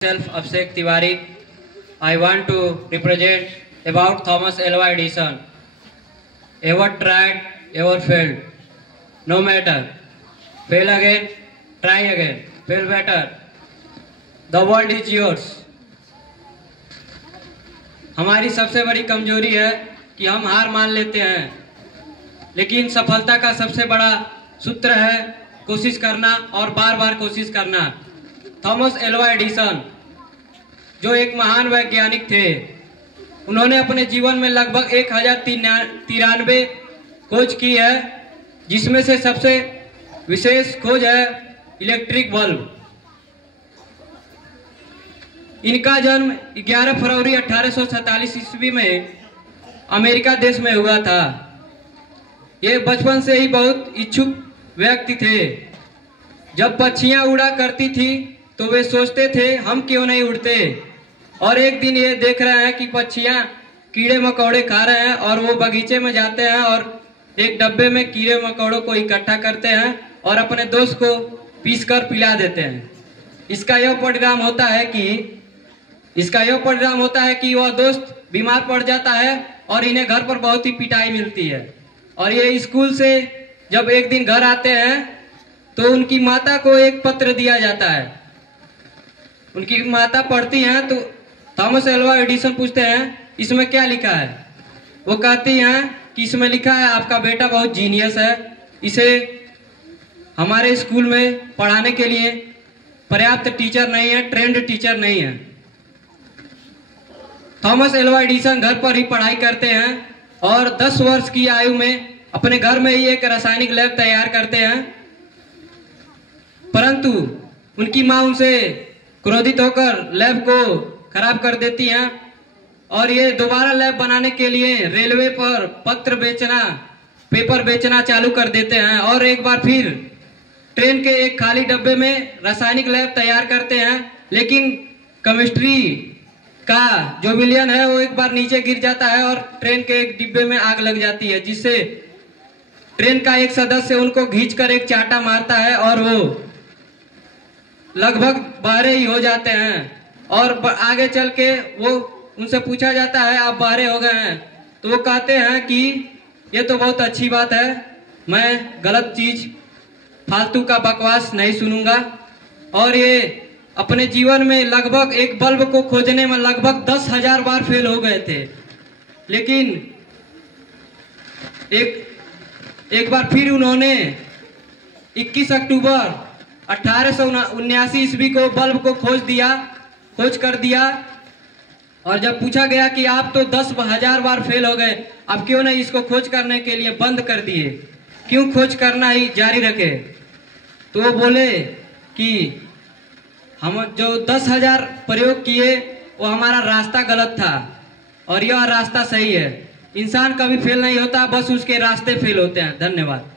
Myself Abhishek Tiwari. I want to represent about Thomas Alva Edison. Ever tried, ever failed. No matter. Fail again, try again. Fail better. The world is yours. हमारी सबसे बड़ी कमजोरी है कि हम हार मान लेते हैं, लेकिन सफलता का सबसे बड़ा सूत्र है कोशिश करना और बार बार कोशिश करना। थॉमस एल्वा एडिसन जो एक महान वैज्ञानिक थे, उन्होंने अपने जीवन में लगभग 1093 खोज की है, जिसमें से सबसे विशेष खोज है इलेक्ट्रिक बल्ब। इनका जन्म 11 फरवरी 1847 ईस्वी में अमेरिका देश में हुआ था। ये बचपन से ही बहुत इच्छुक व्यक्ति थे। जब पक्षियां उड़ा करती थी तो वे सोचते थे हम क्यों नहीं उड़ते, और एक दिन ये देख रहे हैं कि पक्षियां कीड़े मकोड़े खा रहे हैं, और वो बगीचे में जाते हैं और एक डब्बे में कीड़े मकोड़ों को इकट्ठा करते हैं और अपने दोस्त को पीसकर पिला देते हैं। इसका यह परिणाम होता है कि वह दोस्त बीमार पड़ जाता है और इन्हें घर पर बहुत ही पिटाई मिलती है। और ये स्कूल से जब एक दिन घर आते हैं तो उनकी माता को एक पत्र दिया जाता है। उनकी माता पढ़ती हैं तो थॉमस एल्वा एडिसन पूछते हैं इसमें क्या लिखा है। वो कहती हैं कि इसमें लिखा है आपका बेटा बहुत जीनियस है, इसे हमारे स्कूल में पढ़ाने के लिए पर्याप्त टीचर नहीं है, ट्रेंड टीचर नहीं है। थॉमस एल्वा एडिसन घर पर ही पढ़ाई करते हैं और 10 वर्ष की आयु में अपने घर में ही एक रासायनिक लैब तैयार करते हैं, परंतु उनकी मां उनसे क्रोधित होकर लैब को खराब कर देती हैं और ये दोबारा लैब बनाने के लिए रेलवे पर पेपर बेचना चालू कर देते हैं और एक बार फिर ट्रेन के एक खाली डब्बे में रासायनिक लैब तैयार करते हैं। लेकिन केमिस्ट्री का जो विलयन है वो एक बार नीचे गिर जाता है और ट्रेन के एक डिब्बे में आग लग जाती है, जिससे ट्रेन का एक सदस्य उनको खींचकर एक चाटा मारता है और वो लगभग बहरे ही हो जाते हैं। और आगे चल के वो उनसे पूछा जाता है आप बहरे हो गए हैं, तो वो कहते हैं कि ये तो बहुत अच्छी बात है, मैं गलत चीज फालतू का बकवास नहीं सुनूंगा। और ये अपने जीवन में लगभग एक बल्ब को खोजने में लगभग 10,000 बार फेल हो गए थे, लेकिन एक बार फिर उन्होंने 21 अक्टूबर 1879 ईस्वी को बल्ब को खोज कर दिया। और जब पूछा गया कि आप तो 10,000 बार फेल हो गए, आप क्यों नहीं इसको खोज करने के लिए बंद कर दिए, क्यों खोज करना ही जारी रखे, तो वो बोले कि हम जो 10,000 प्रयोग किए वो हमारा रास्ता गलत था और यह रास्ता सही है। इंसान कभी फेल नहीं होता, बस उसके रास्ते फेल होते हैं। धन्यवाद।